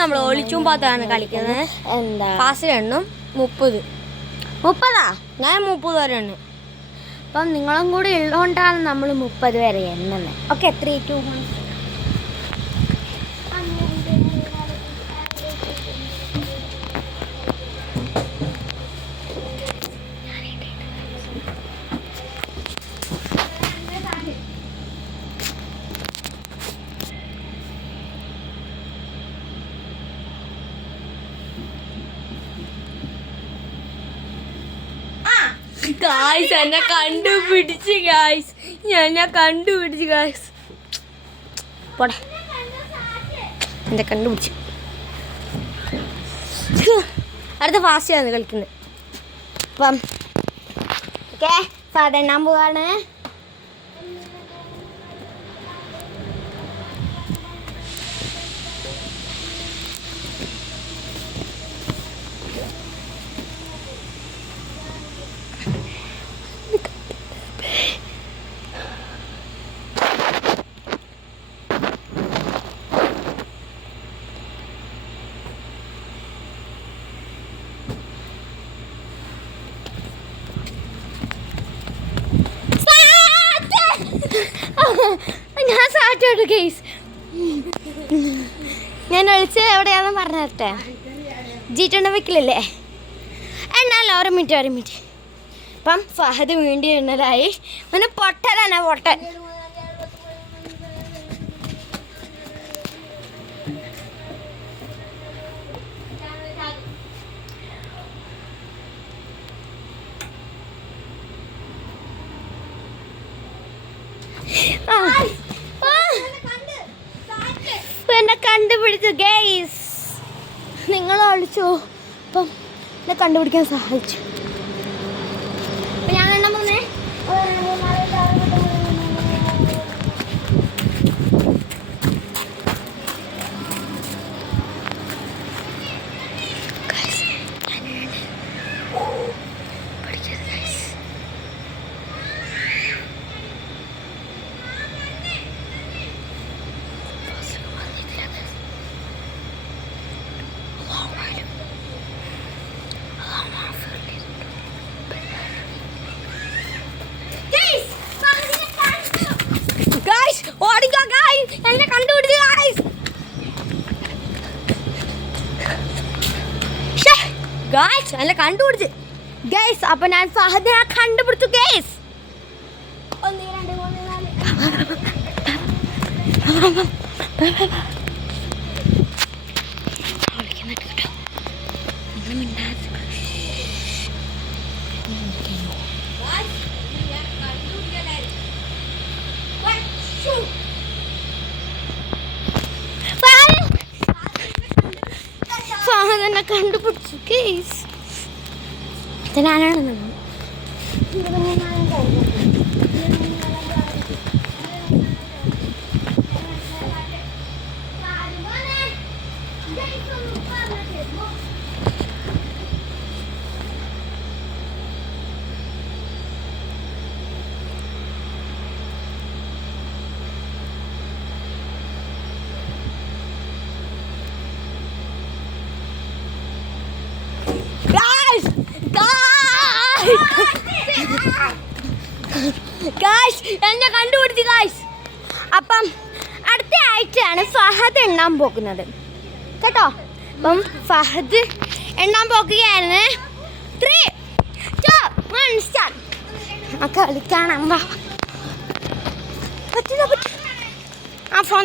നമ്മൾ ഒളിച്ചും പാത്താണ് കളിക്കുന്നത്. എന്താ ഫാസ്റ്റ് എണ്ണും 30. ഞാൻ 30 വരെ എണ്ണു. അപ്പം നിങ്ങളും കൂടി ഉള്ളതുകൊണ്ടാണ് നമ്മൾ 30 വരെ എണ്ണുന്നത്. ഓക്കെ, 3, 2, 1. ഗായ്സ് എന്നെ കണ്ടുപിടിച്ച് ഗായ്സ്, എന്നെ കണ്ടുപിടിച്ച് ഗായ്സ്. പോടെ, എന്നെ കണ്ടുപിടിച്ച്. അടുത്ത ഫാസ്റ്റാണ് കളിക്കുന്നത്. അപ്പം ഓക്കെ, സാധാരണ പോവാണ്. ഞാൻ സാറ്റോട്ട് കേസ് ഞാൻ ഒളിച്ച് എവിടെയാണെന്ന് പറഞ്ഞു തരട്ടെ. G20 വെക്കില്ലല്ലേ? എന്നാലും 1 മിനിറ്റ്. അപ്പം ഫഹദ് വീണ്ടും എണ്ണലായി. ഒന്ന് പൊട്ടലാണ് പൊട്ടൻ. എന്നെ കണ്ടുപിടിച്ചു ഗൈസ്. നിങ്ങൾ ഒളിച്ചു, അപ്പം എന്നെ കണ്ടുപിടിക്കാൻ സഹായിച്ചു. ഞാൻ എണ്ണം പോന്നേ. എന്നെ കണ്ടുപിടിച്ചു ഗൈസ്, എന്നെ കണ്ടുപിടിച്ച് ഗൈസ്. അപ്പൊ ഞാൻ ഫഹദിനെ കണ്ടുപിടിച്ചു ഗൈസ്. 1, 2, 3, 4. എന്നെ കണ്ടുപിടിച്ചു കേസ്. ഞാനാണ് എന്നെ കണ്ടുപിടിച്ചു ഗായ്സ്. അപ്പം അടുത്ത ആഴ്ചയാണ് ഫഹദ് എണ്ണാൻ പോകുന്നത് കേട്ടോ. അപ്പം ഫഹദ് എണ്ണാൻ പോകുകയായിരുന്നു. 3, 2, 1 സ്റ്റാർട്ട്. കളിക്കണം. പറ്റില്ല. ആ ഫോൺ